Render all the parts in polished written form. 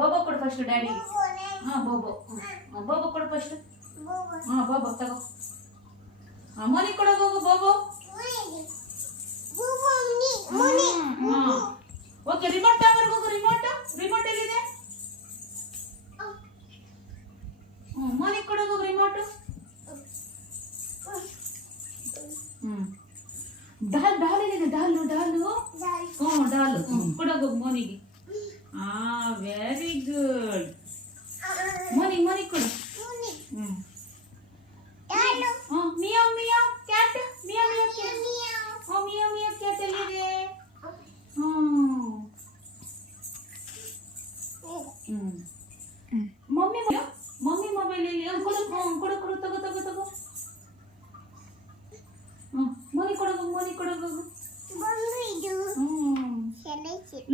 ಬೋಬೋ ಕೊಡು first daddy. ಹಾ ಬೋಬೋ. ಬೋಬೋ ಕೊಡು ಫಸ್ಟ್. ಹಾ ಬೋಬೋ ತಗೋ. ಮನಿ ಕೊಡು ಹೋಗು ಬೋಬೋ. ಓಕೆ ರಿಮೋಟ್ ತಗೊಂಡು ಹೋಗು. ರಿಮೋಟ್ ಎಲ್ಲಿದೆ? ಮನಿ ಕೊಡು ಹೋಗು ರಿಮೋಟ್. ಡಾಲ್ ಏನಿದೆ? ಡಾಲು ಡಾಲು ಕೊಡೋಗು ಮೋನಿಗೆ. Very good. ಮನಿ ಕೊಡು. Meow meow cat. Meow meow cat. Meow meow cat ಎಲ್ಲಿದೆ? ಮಮ್ಮಿ ಮೊಬೈಲ್ ಎಲ್ಲಿ? ಕೊಡು ತಗೋ. ಮನಿ ಕೊಡೋಗು.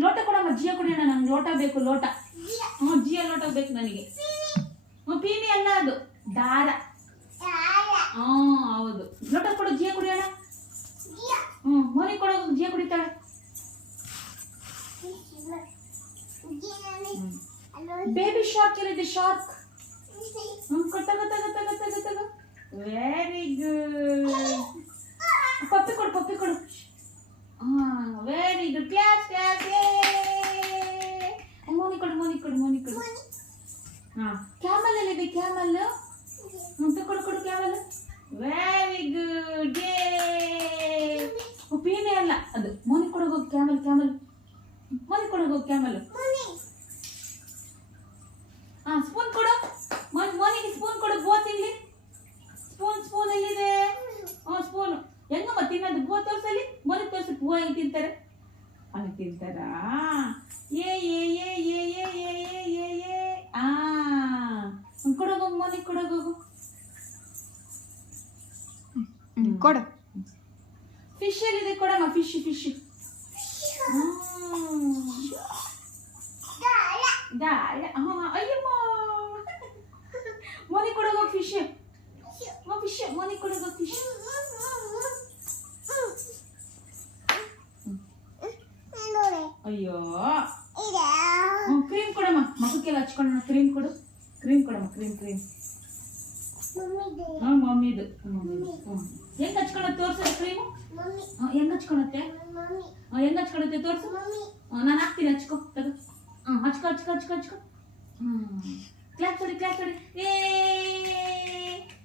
ಲೋಟ ಕೊಡಮ್ಮ. ಜಿಯ ಕುಡಿಯೋಣ. ನಂಗೆ ಲೋಟ ಬೇಕು. ಲೋಟ. ಜಿಯ ಲೋಟ ಬೇಕು ನನಗೆ. ಪೀಮಿ ಅಲ್ಲ ಅದು ದಾರ. ಹೌದು. ಲೋಟ ಕೊಡು. ಜಿಯ ಕುಡಿಯೋಣ. ಮನಿ ಕೊಡೋಗು. ಜಿಯ ಕುಡಿತಾಳೆ. ಬೇಬಿ ಶಾರ್ಕ್ ಎಲ್ಲಿದೆ? ಶಾರ್ಕ್. ತಗೋ. Very good. ಪಪ್ಪಿ ಕೊಡು. Very good. ಕ್ಲಾಸ್. ಮೋನಿ ಕೊಡು. ಕ್ಯಾಮಲ್ ಎಲ್ಲಿದೆ? ಕ್ಯಾಮಲ್. ಕೊಡು ಕ್ಯಾಮಲ್. Very good. ಪೀಮೆ ಅಲ್ಲ ಅದು. ಮೋನಿ ಕೊಡೋಗು. ಕ್ಯಾಮಲ್. ಮೋನಿ ಕೊಡೋಗು ಕ್ಯಾಮಲ್. ಸ್ಪೂನ್ ಕೊಡು. ಮೋನಿಗೆ ಸ್ಪೂನ್ ಕೊಡು. ಬೋತ್ ಇಲ್ಲಿ. ಸ್ಪೂನ್ ಎಲ್ಲಿದೆ? ಸ್ಪೂನ್ ಹೆಂಗಮ್ಮ ತಿನ್ನೋದು? ಬೋ ತೋರ್ಸಲಿ. ಮೋನಿ ತೋರ್ಸಿ. ಹೂವು ಹೆಂಗ್ ತಿಂತಾರೆ? ಹಂಗೆ ತಿಂತಾರಾ? ಕೊಡೋಗು. ಮೋನಿ ಕೊಡೋಗು. ಕೊಡು. ಫಿಶ್ ಎಲ್ಲಿದೆ? ಕೊಡಮ್ಮ. ಫಿಶ್. ಅಯ್ಯಮ್ಮ. ಮೋನಿ ಕೊಡೋಗು. ಫಿಶ್. ಮೋನಿ ಕೊಡೋಗು. ಫಿಶ್. ಅಯ್ಯೋ. ಕ್ರೀಮ್ ಕೊಡಮ್ಮ. ಮಗಕ್ಕೆಲ್ಲ ಹಚ್ಕೊಳ್ಳೋಣ. ಕ್ರೀಮ್ ಕೊಡಮ್ಮ. ಕ್ರೀಮ್. ಮಮ್ಮಿದು. ಹೆಂಗ್ ಹಚ್ಕೊಳ್ಳೋದು ತೋರ್ಸು ಕ್ರೀಮು. ಹೆಂಗ್ ಹಚ್ಕೊಳ್ಳುತ್ತೆ ತೋರ್ಸು. ನಾನು ಹಾಕ್ತೀನಿ. ಹಚ್ಕೊ. ತಗೋ. ಹಚ್ಕೊ. ಕ್ಲಾಸ್ ಹೊಡಿ.